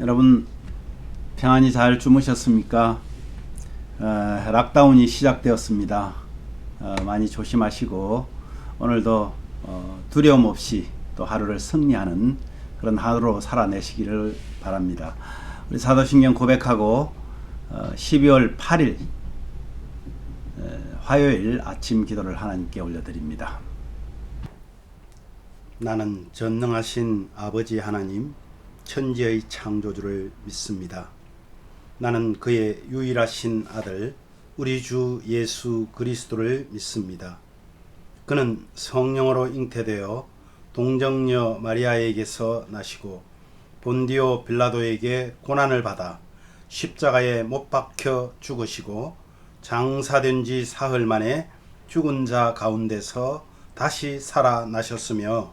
여러분 평안히 잘 주무셨습니까? 락다운이 시작되었습니다. 많이 조심하시고 오늘도 두려움 없이 또 하루를 승리하는 그런 하루로 살아내시기를 바랍니다. 우리 사도신경 고백하고 12월 8일 화요일 아침 기도를 하나님께 올려드립니다. 나는 전능하신 아버지 하나님, 천지의 창조주를 믿습니다. 나는 그의 유일하신 아들 우리 주 예수 그리스도를 믿습니다. 그는 성령으로 잉태되어 동정녀 마리아에게서 나시고 본디오 빌라도에게 고난을 받아 십자가에 못 박혀 죽으시고 장사된 지 사흘 만에 죽은 자 가운데서 다시 살아나셨으며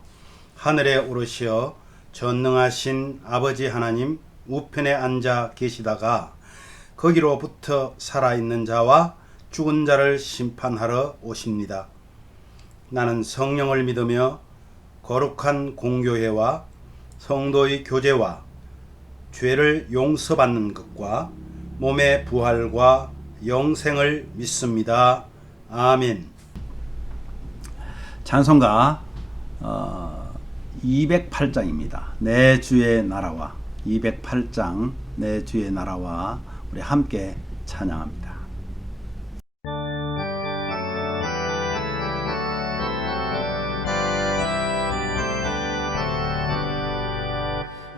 하늘에 오르시어 전능하신 아버지 하나님 우편에 앉아 계시다가 거기로부터 살아있는 자와 죽은 자를 심판하러 오십니다. 나는 성령을 믿으며 거룩한 공교회와 성도의 교제와 죄를 용서받는 것과 몸의 부활과 영생을 믿습니다. 아멘. 찬송가 208장입니다. 내 주의 나라와 208장 내 주의 나라와 우리 함께 찬양합니다.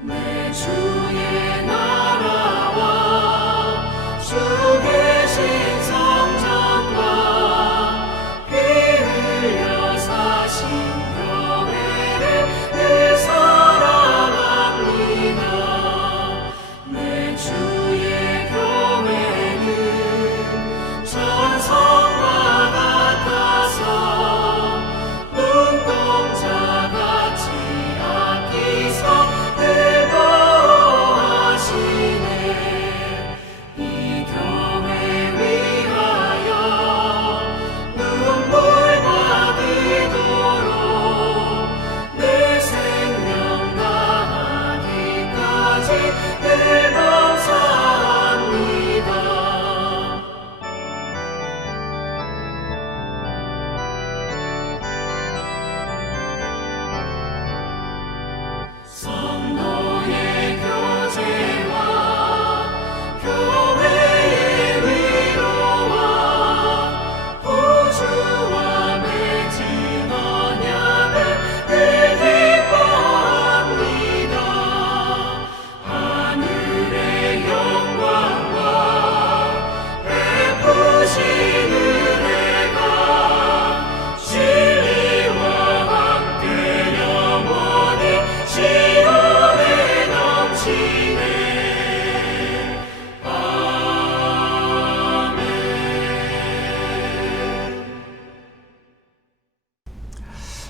내 주의 나라와 주 계신 성전과 피 흘려 사신 교회를 늘 사랑합니다. 내 주의 교회는 전성과 같아서 눈동자같이 아끼사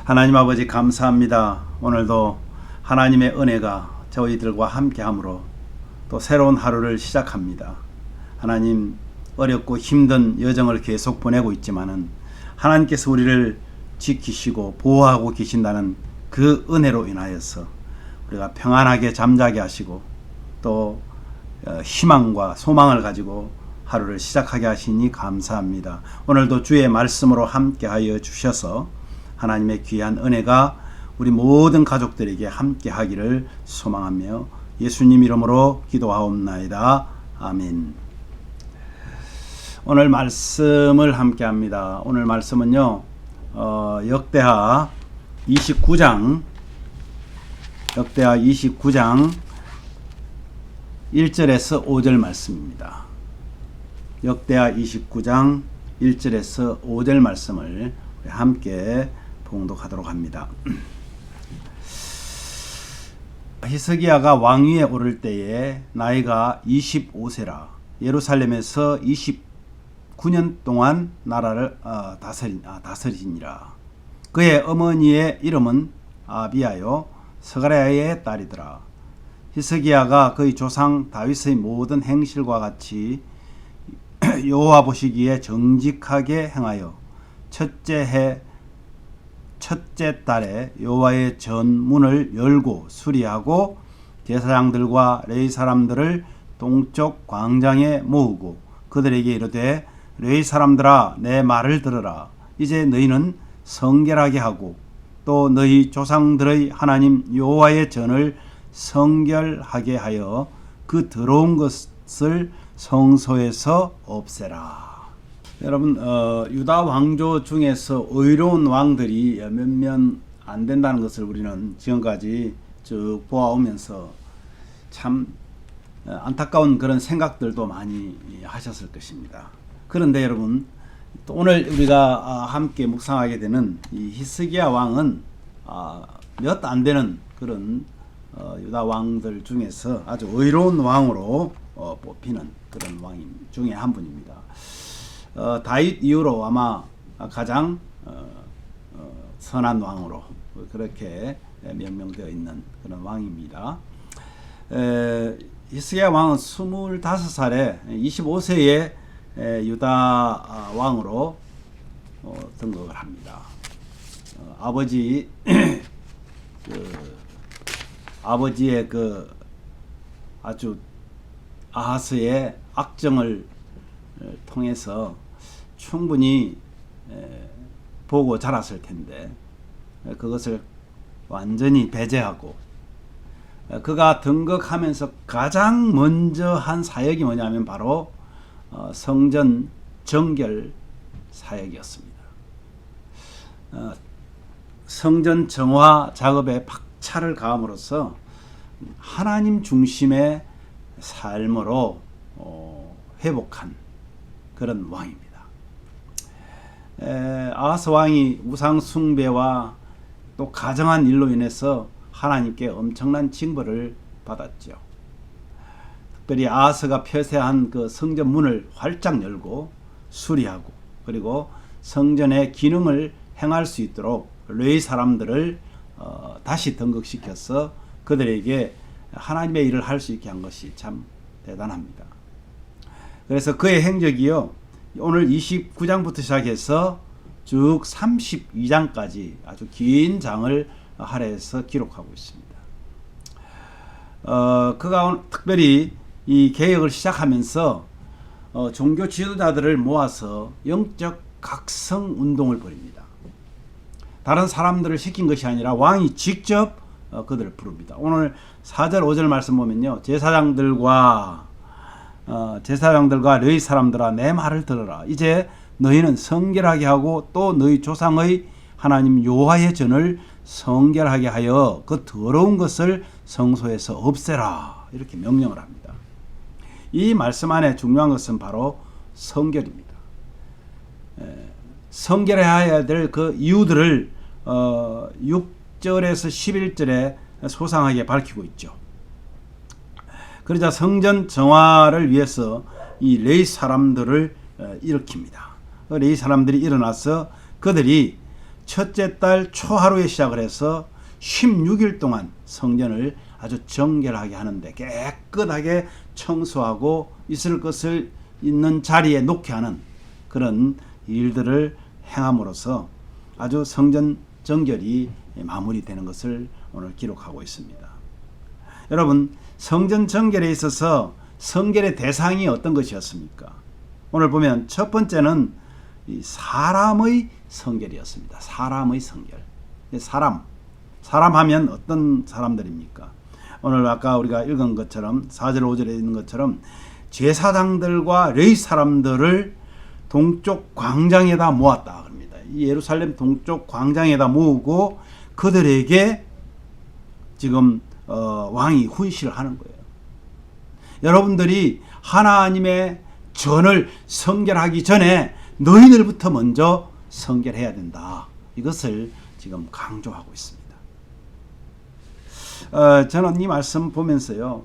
하나님 아버지 감사합니다. 오늘도 하나님의 은혜가 저희들과 함께함으로 또 새로운 하루를 시작합니다. 하나님, 어렵고 힘든 여정을 계속 보내고 있지만은 하나님께서 우리를 지키시고 보호하고 계신다는 그 은혜로 인하여서 우리가 평안하게 잠자게 하시고 또 희망과 소망을 가지고 하루를 시작하게 하시니 감사합니다. 오늘도 주의 말씀으로 함께하여 주셔서 하나님의 귀한 은혜가 우리 모든 가족들에게 함께 하기를 소망하며 예수님 이름으로 기도하옵나이다. 아멘. 오늘 말씀을 함께 합니다. 오늘 말씀은요, 역대하 29장 1절에서 5절 말씀입니다. 역대하 29장 1절에서 5절 말씀을 함께 봉독하도록 합니다. 히스기야가 왕위에 오를 때에 나이가 25세라 예루살렘에서 29년 동안 나라를 다스리니라. 그의 어머니의 이름은 아비야요 스가랴의 딸이더라. 히스기야가 그의 조상 다윗의 모든 행실과 같이 여호와 보시기에 정직하게 행하여 첫째 달에 여호와의 전문을 열고 수리하고 제사장들과 레위 사람들을 동쪽 광장에 모으고 그들에게 이르되 레위 사람들아 내 말을 들으라. 이제 너희는 성결하게 하고 또 너희 조상들의 하나님 여호와의 전을 성결하게 하여 그 더러운 것을 성소에서 없애라. 여러분 유다 왕조 중에서 의로운 왕들이 몇몇 안 된다는 것을 우리는 지금까지 쭉 보아오면서 참 안타까운 그런 생각들도 많이 하셨을 것입니다. 그런데 여러분 또 오늘 우리가 함께 묵상하게 되는 이 히스기야 왕은 몇 안 되는 그런 유다 왕들 중에서 아주 의로운 왕으로 뽑히는 그런 왕 중에 한 분입니다. 다윗 이후로 아마 가장 선한 왕으로 그렇게 명명되어 있는 그런 왕입니다. 히스기야 왕은 25살에 25세에 유다 왕으로 등극을 합니다. 아버지의 그 아주 아하스의 악정을 통해서 충분히 보고 자랐을 텐데 그것을 완전히 배제하고 그가 등극하면서 가장 먼저 한 사역이 뭐냐면 바로 성전 정결 사역이었습니다. 성전 정화 작업에 박차를 가함으로써 하나님 중심의 삶으로 회복한 그런 왕입니다. 아하스 왕이 우상 숭배와 또 가정한 일로 인해서 하나님께 엄청난 징벌을 받았죠. 특별히 아하스가 폐쇄한 그 성전 문을 활짝 열고 수리하고 그리고 성전의 기능을 행할 수 있도록 레위 사람들을 다시 등극시켜서 그들에게 하나님의 일을 할 수 있게 한 것이 참 대단합니다. 그래서 그의 행적이요 오늘 29장부터 시작해서 쭉 32장까지 아주 긴 장을 할애해서 기록하고 있습니다. 그가 특별히 이 개혁을 시작하면서 종교 지도자들을 모아서 영적 각성 운동을 벌입니다. 다른 사람들을 시킨 것이 아니라 왕이 직접 그들을 부릅니다. 오늘 4절 5절 말씀 보면요. 제사장들과 레위 사람들아 내 말을 들어라. 이제 너희는 성결하게 하고 또 너희 조상의 하나님 여호와의 전을 성결하게 하여 그 더러운 것을 성소에서 없애라. 이렇게 명령을 합니다. 이 말씀 안에 중요한 것은 바로 성결입니다. 성결해야 될 그 이유들을 6절에서 11절에 소상하게 밝히고 있죠. 그러자 성전 정화를 위해서 이 레위 사람들을 일으킵니다. 레위 사람들이 일어나서 그들이 첫째 달 초하루에 시작을 해서 16일 동안 성전을 아주 정결하게 하는데 깨끗하게 청소하고 있을 것을 있는 자리에 놓게 하는 그런 일들을 행함으로써 아주 성전 정결이 마무리되는 것을 오늘 기록하고 있습니다. 여러분 성전 정결에 있어서 성결의 대상이 어떤 것이었습니까? 오늘 보면 첫 번째는 이 사람의 성결이었습니다. 사람의 성결. 사람 하면 어떤 사람들입니까? 오늘 아까 우리가 읽은 것처럼 4절 5절에 있는 것처럼 제사장들과 레위 사람들을 동쪽 광장에다 모았다 합니다. 이 예루살렘 동쪽 광장에다 모으고 그들에게 지금 왕이 훈시를 하는 거예요. 여러분들이 하나님의 전을 성결하기 전에 너희들부터 먼저 성결해야 된다. 이것을 지금 강조하고 있습니다. 저는 이 말씀 보면서요.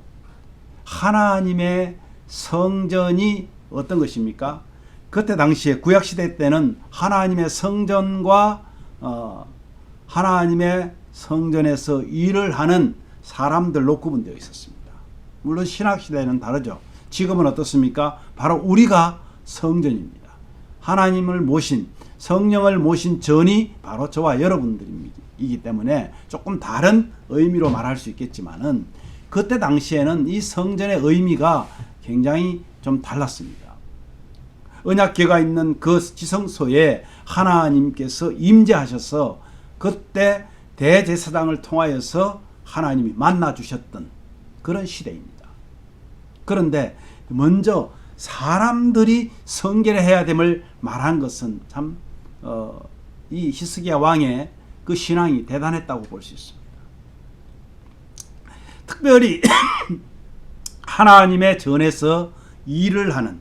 하나님의 성전이 어떤 것입니까? 그때 당시에 구약시대 때는 하나님의 성전과 하나님의 성전에서 일을 하는 사람들로 구분되어 있었습니다. 물론 신학시대에는 다르죠. 지금은 어떻습니까? 바로 우리가 성전입니다. 하나님을 모신 성령을 모신 전이 바로 저와 여러분들이기 때문에 조금 다른 의미로 말할 수 있겠지만은 그때 당시에는 이 성전의 의미가 굉장히 좀 달랐습니다. 언약궤가 있는 그 지성소에 하나님께서 임재하셔서 그때 대제사장을 통하여서 하나님이 만나 주셨던 그런 시대입니다. 그런데 먼저 사람들이 성결을 해야 됨을 말한 것은 참 이 히스기야 왕의 그 신앙이 대단했다고 볼 수 있습니다. 특별히 하나님의 전에서 일을 하는,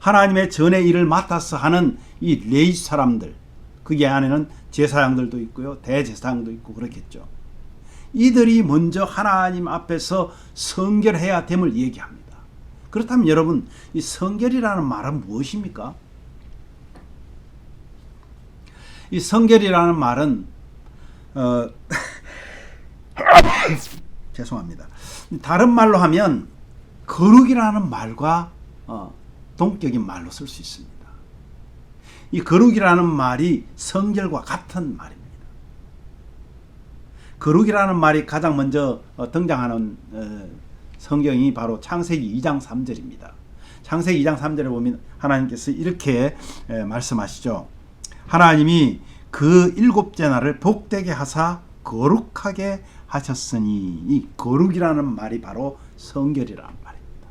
하나님의 전의 일을 맡아서 하는 이 레위 사람들, 그게 안에는 제사장들도 있고요, 대제사장도 있고 그렇겠죠. 이들이 먼저 하나님 앞에서 성결해야 됨을 얘기합니다. 그렇다면 여러분, 이 성결이라는 말은 무엇입니까? 이 성결이라는 말은 죄송합니다. 다른 말로 하면 거룩이라는 말과 동격인 말로 쓸 수 있습니다. 이 거룩이라는 말이 성결과 같은 말입니다. 거룩이라는 말이 가장 먼저 등장하는 성경이 바로 창세기 2장 3절입니다. 창세기 2장 3절에 보면 하나님께서 이렇게 말씀하시죠. 하나님이 그 일곱째 날을 복되게 하사 거룩하게 하셨으니, 이 거룩이라는 말이 바로 성결이라는 말입니다.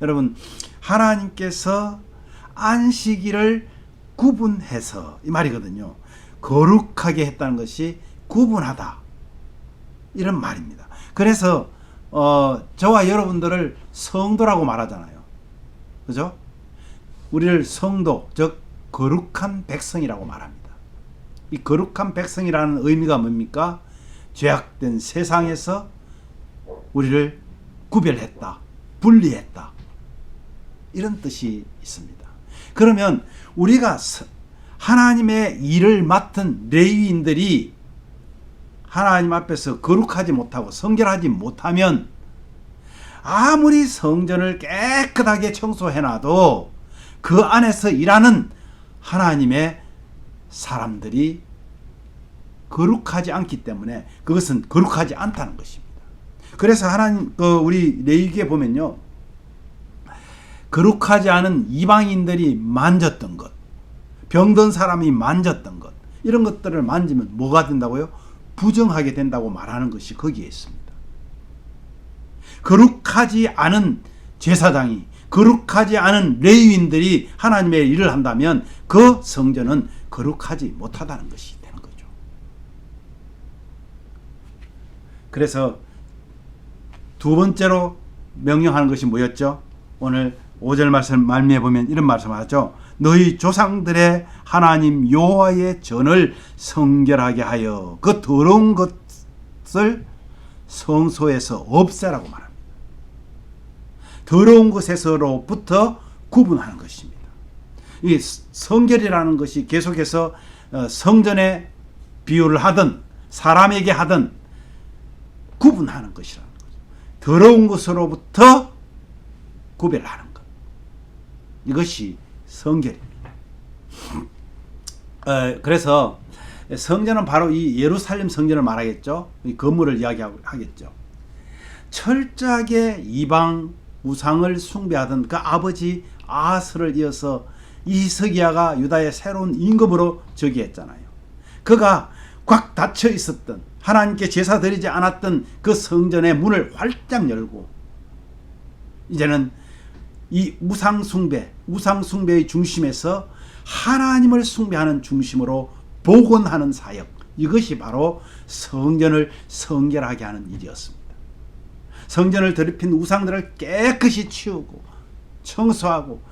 여러분, 하나님께서 안식일을 구분해서, 이 말이거든요. 거룩하게 했다는 것이 구분하다, 이런 말입니다. 그래서 저와 여러분들을 성도라고 말하잖아요. 그죠? 우리를 성도, 즉 거룩한 백성이라고 말합니다. 이 거룩한 백성이라는 의미가 뭡니까? 죄악된 세상에서 우리를 구별했다, 분리했다, 이런 뜻이 있습니다. 그러면 우리가 하나님의 일을 맡은 레위인들이 하나님 앞에서 거룩하지 못하고 성결하지 못하면 아무리 성전을 깨끗하게 청소해놔도 그 안에서 일하는 하나님의 사람들이 거룩하지 않기 때문에 그것은 거룩하지 않다는 것입니다. 그래서 하나님, 우리 레위기에 보면요, 거룩하지 않은 이방인들이 만졌던 것, 병든 사람이 만졌던 것, 이런 것들을 만지면 뭐가 된다고요? 부정하게 된다고 말하는 것이 거기에 있습니다. 거룩하지 않은 제사장이, 거룩하지 않은 레위인들이 하나님의 일을 한다면 그 성전은 거룩하지 못하다는 것이 되는 거죠. 그래서 두 번째로 명령하는 것이 뭐였죠? 오늘 5절 말씀 말미에 보면 이런 말씀을 하죠. 너희 조상들의 하나님 여호와의 전을 성결하게 하여 그 더러운 것을 성소에서 없애라고 말합니다. 더러운 것에서로부터 구분하는 것입니다. 이 성결이라는 것이 계속해서 성전에 비유를 하든 사람에게 하든 구분하는 것이라는 거죠. 더러운 것으로부터 구별하는 것, 이것이 성결입니다. 그래서 성전은 바로 이 예루살렘 성전을 말하겠죠. 이 건물을 이야기하겠죠. 철저하게 이방 우상을 숭배하던 그 아버지 아하스를 이어서 히스기야가 유다의 새로운 임금으로 즉위했잖아요. 그가 꽉 닫혀 있었던, 하나님께 제사 드리지 않았던 그 성전의 문을 활짝 열고 이제는 이 우상숭배의 중심에서 하나님을 숭배하는 중심으로 복원하는 사역, 이것이 바로 성전을 성결하게 하는 일이었습니다. 성전을 더럽힌 우상들을 깨끗이 치우고 청소하고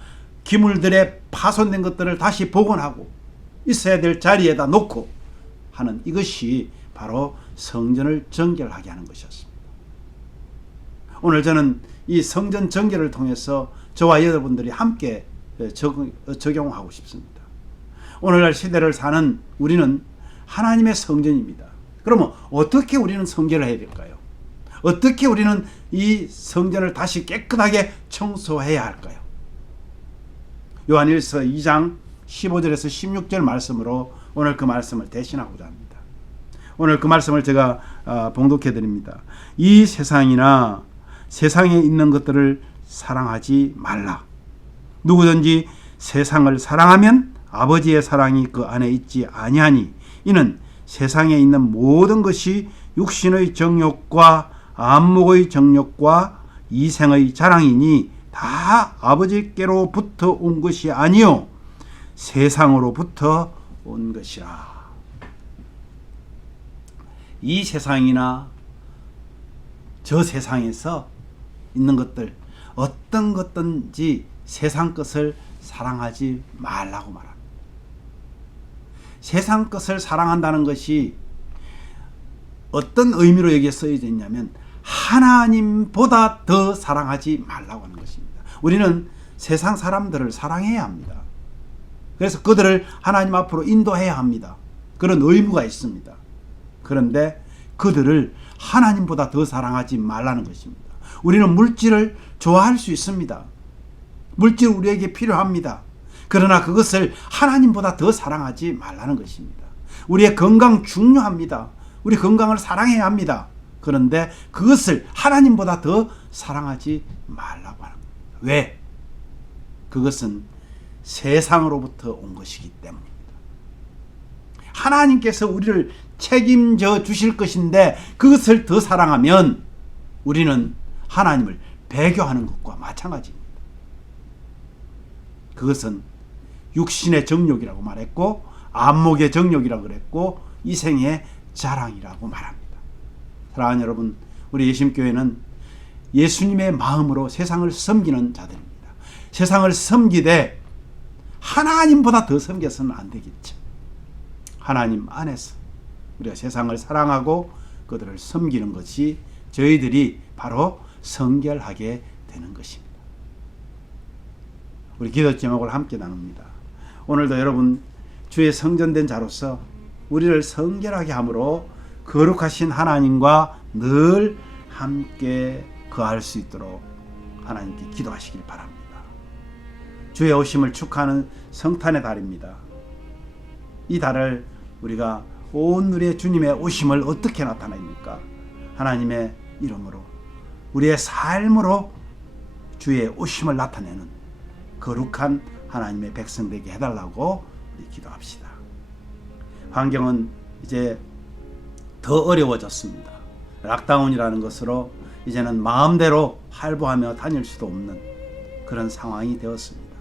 기물들의 파손된 것들을 다시 복원하고 있어야 될 자리에다 놓고 하는, 이것이 바로 성전을 정결하게 하는 것이었습니다. 오늘 저는 이 성전 정결을 통해서 저와 여러분들이 함께 적용하고 싶습니다. 오늘날 시대를 사는 우리는 하나님의 성전입니다. 그러면 어떻게 우리는 성결을 해야 될까요? 어떻게 우리는 이 성전을 다시 깨끗하게 청소해야 할까요? 요한일서 2장 15절에서 16절 말씀으로 오늘 그 말씀을 대신하고자 합니다. 오늘 그 말씀을 제가 봉독해 드립니다. 이 세상이나 세상에 있는 것들을 사랑하지 말라. 누구든지 세상을 사랑하면 아버지의 사랑이 그 안에 있지 아니하니 이는 세상에 있는 모든 것이 육신의 정욕과 안목의 정욕과 이생의 자랑이니 다 아버지께로부터 온 것이 아니요 세상으로부터 온 것이라. 이 세상이나 저 세상에서 있는 것들 어떤 것든지 세상 것을 사랑하지 말라고 말합니다. 세상 것을 사랑한다는 것이 어떤 의미로 여기에 쓰여져 있냐면 하나님보다 더 사랑하지 말라고 하는 것입니다. 우리는 세상 사람들을 사랑해야 합니다. 그래서 그들을 하나님 앞으로 인도해야 합니다. 그런 의무가 있습니다. 그런데 그들을 하나님보다 더 사랑하지 말라는 것입니다. 우리는 물질을 좋아할 수 있습니다. 물질 우리에게 필요합니다. 그러나 그것을 하나님보다 더 사랑하지 말라는 것입니다. 우리의 건강 중요합니다. 우리 건강을 사랑해야 합니다. 그런데 그것을 하나님보다 더 사랑하지 말라고 합니다. 왜? 그것은 세상으로부터 온 것이기 때문입니다. 하나님께서 우리를 책임져 주실 것인데 그것을 더 사랑하면 우리는 하나님을 배교하는 것과 마찬가지입니다. 그것은 육신의 정욕이라고 말했고 안목의 정욕이라고 그랬고 이생의 자랑이라고 말합니다. 사랑하는 여러분, 우리 예심교회는 예수님의 마음으로 세상을 섬기는 자들입니다. 세상을 섬기되 하나님보다 더 섬겨서는 안 되겠죠. 하나님 안에서 우리가 세상을 사랑하고 그들을 섬기는 것이 저희들이 바로 성결하게 되는 것입니다. 우리 기도 제목을 함께 나눕니다. 오늘도 여러분 주의 성전된 자로서 우리를 성결하게 함으로 거룩하신 하나님과 늘 함께 거할 수 있도록 하나님께 기도하시길 바랍니다. 주의 오심을 축하하는 성탄의 달입니다. 이 달을 우리가 온누리의 주님의 오심을 어떻게 나타냅니까? 하나님의 이름으로 우리의 삶으로 주의 오심을 나타내는 거룩한 하나님의 백성 되게 해달라고 우리 기도합시다. 환경은 이제 더 어려워졌습니다. 락다운이라는 것으로 이제는 마음대로 활보하며 다닐 수도 없는 그런 상황이 되었습니다.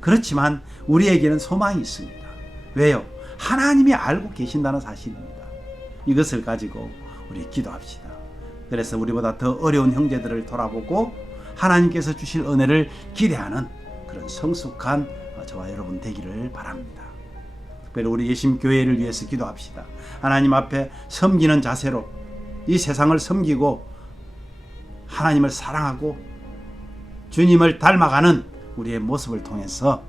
그렇지만 우리에게는 소망이 있습니다. 왜요? 하나님이 알고 계신다는 사실입니다. 이것을 가지고 우리 기도합시다. 그래서 우리보다 더 어려운 형제들을 돌아보고 하나님께서 주실 은혜를 기대하는 그런 성숙한 저와 여러분 되기를 바랍니다. 특별히 우리 예심교회를 위해서 기도합시다. 하나님 앞에 섬기는 자세로 이 세상을 섬기고 하나님을 사랑하고 주님을 닮아가는 우리의 모습을 통해서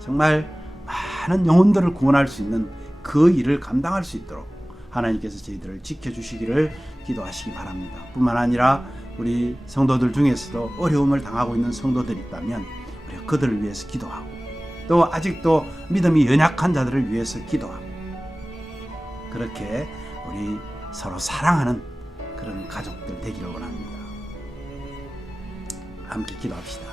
정말 많은 영혼들을 구원할 수 있는 그 일을 감당할 수 있도록 하나님께서 저희들을 지켜주시기를 기도하시기 바랍니다. 뿐만 아니라 우리 성도들 중에서도 어려움을 당하고 있는 성도들이 있다면 우리가 그들을 위해서 기도하고 또 아직도 믿음이 연약한 자들을 위해서 기도하고 그렇게 우리 서로 사랑하는 그런 가족들 되기를 원합니다. 함께 기도합시다.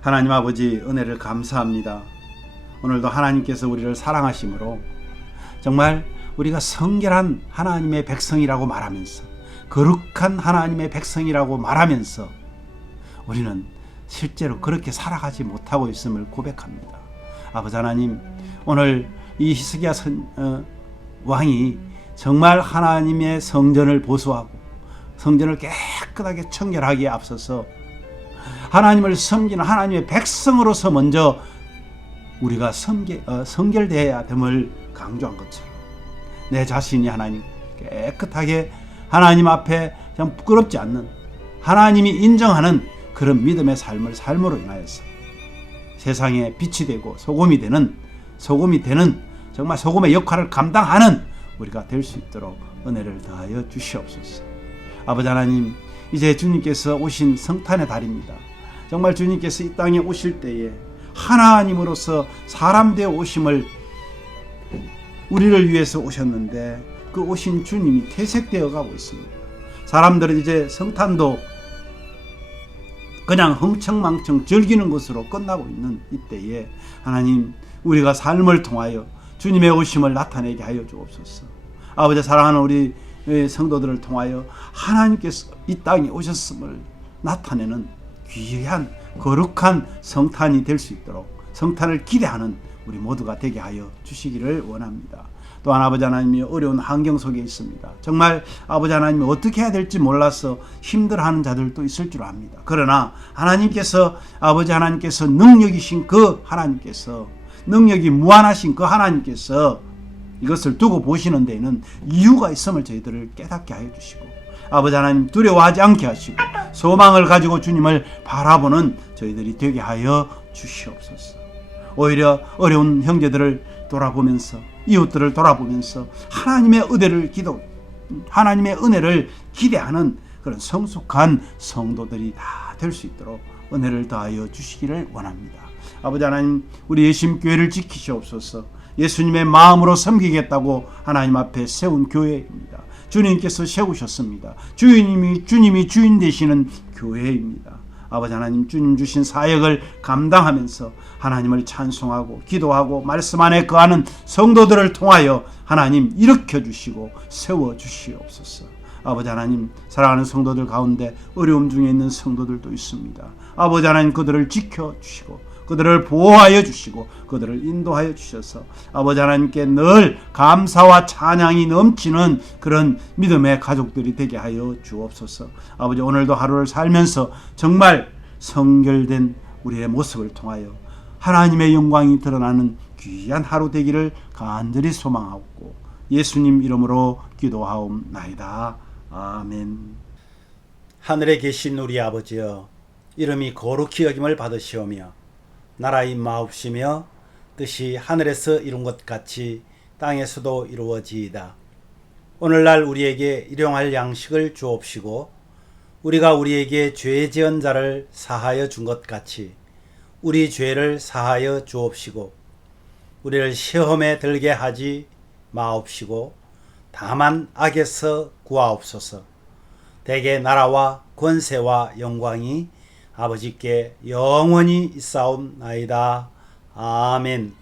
하나님 아버지, 은혜를 감사합니다. 오늘도 하나님께서 우리를 사랑하심으로 정말 우리가 성결한 하나님의 백성이라고 말하면서, 거룩한 하나님의 백성이라고 말하면서 우리는 실제로 그렇게 살아가지 못하고 있음을 고백합니다. 아버지 하나님, 오늘 이 히스기야 왕이 정말 하나님의 성전을 보수하고 성전을 깨끗하게 청결하기에 앞서서 하나님을 섬기는 하나님의 백성으로서 먼저 우리가 성결되어야 됨을 강조한 것처럼 내 자신이 하나님 깨끗하게 하나님 앞에 그냥 부끄럽지 않는, 하나님이 인정하는 그런 믿음의 삶을 삶으로 인하여서 세상에 빛이 되고 소금이 되는 정말 소금의 역할을 감당하는 우리가 될 수 있도록 은혜를 더하여 주시옵소서. 아버지 하나님, 이제 주님께서 오신 성탄의 달입니다. 정말 주님께서 이 땅에 오실 때에 하나님으로서 사람 되어 오심을 우리를 위해서 오셨는데, 그 오신 주님이 퇴색되어 가고 있습니다. 사람들은 이제 성탄도 그냥 흥청망청 즐기는 것으로 끝나고 있는 이때에 하나님, 우리가 삶을 통하여 주님의 오심을 나타내게 하여 주옵소서. 아버지, 사랑하는 우리 성도들을 통하여 하나님께서 이 땅에 오셨음을 나타내는 귀한 거룩한 성탄이 될 수 있도록, 성탄을 기대하는 우리 모두가 되게 하여 주시기를 원합니다. 또한 아버지 하나님이 어려운 환경 속에 있습니다. 정말 아버지 하나님이 어떻게 해야 될지 몰라서 힘들어하는 자들도 있을 줄 압니다. 그러나 하나님께서, 아버지 하나님께서 능력이신 그 하나님께서, 능력이 무한하신 그 하나님께서 이것을 두고 보시는 데에는 이유가 있음을 저희들을 깨닫게 하여 주시고, 아버지 하나님 두려워하지 않게 하시고 소망을 가지고 주님을 바라보는 저희들이 되게 하여 주시옵소서. 오히려 어려운 형제들을 돌아보면서, 이웃들을 돌아보면서 하나님의 은혜를 기대하는 그런 성숙한 성도들이 다 될 수 있도록 은혜를 더하여 주시기를 원합니다. 아버지 하나님, 우리 예심교회를 지키시옵소서. 예수님의 마음으로 섬기겠다고 하나님 앞에 세운 교회입니다. 주님께서 세우셨습니다. 주님이 주인 되시는 교회입니다. 아버지 하나님, 주님 주신 사역을 감당하면서 하나님을 찬송하고 기도하고 말씀 안에 거하는 성도들을 통하여 하나님 일으켜 주시고 세워 주시옵소서. 아버지 하나님, 사랑하는 성도들 가운데 어려움 중에 있는 성도들도 있습니다. 아버지 하나님, 그들을 지켜주시고 그들을 보호하여 주시고 그들을 인도하여 주셔서 아버지 하나님께 늘 감사와 찬양이 넘치는 그런 믿음의 가족들이 되게 하여 주옵소서. 아버지, 오늘도 하루를 살면서 정말 성결된 우리의 모습을 통하여 하나님의 영광이 드러나는 귀한 하루 되기를 간절히 소망하고 예수님 이름으로 기도하옵나이다. 아멘. 하늘에 계신 우리 아버지여, 이름이 거룩히 여김을 받으시오며 나라의 마옵시며 뜻이 하늘에서 이룬 것 같이 땅에서도 이루어지이다. 오늘날 우리에게 일용할 양식을 주옵시고 우리가 우리에게 죄 지은 자를 사하여 준 것 같이 우리 죄를 사하여 주옵시고 우리를 시험에 들게 하지 마옵시고 다만 악에서 구하옵소서. 대개 나라와 권세와 영광이 아버지께 영원히 있사옵나이다. 아멘.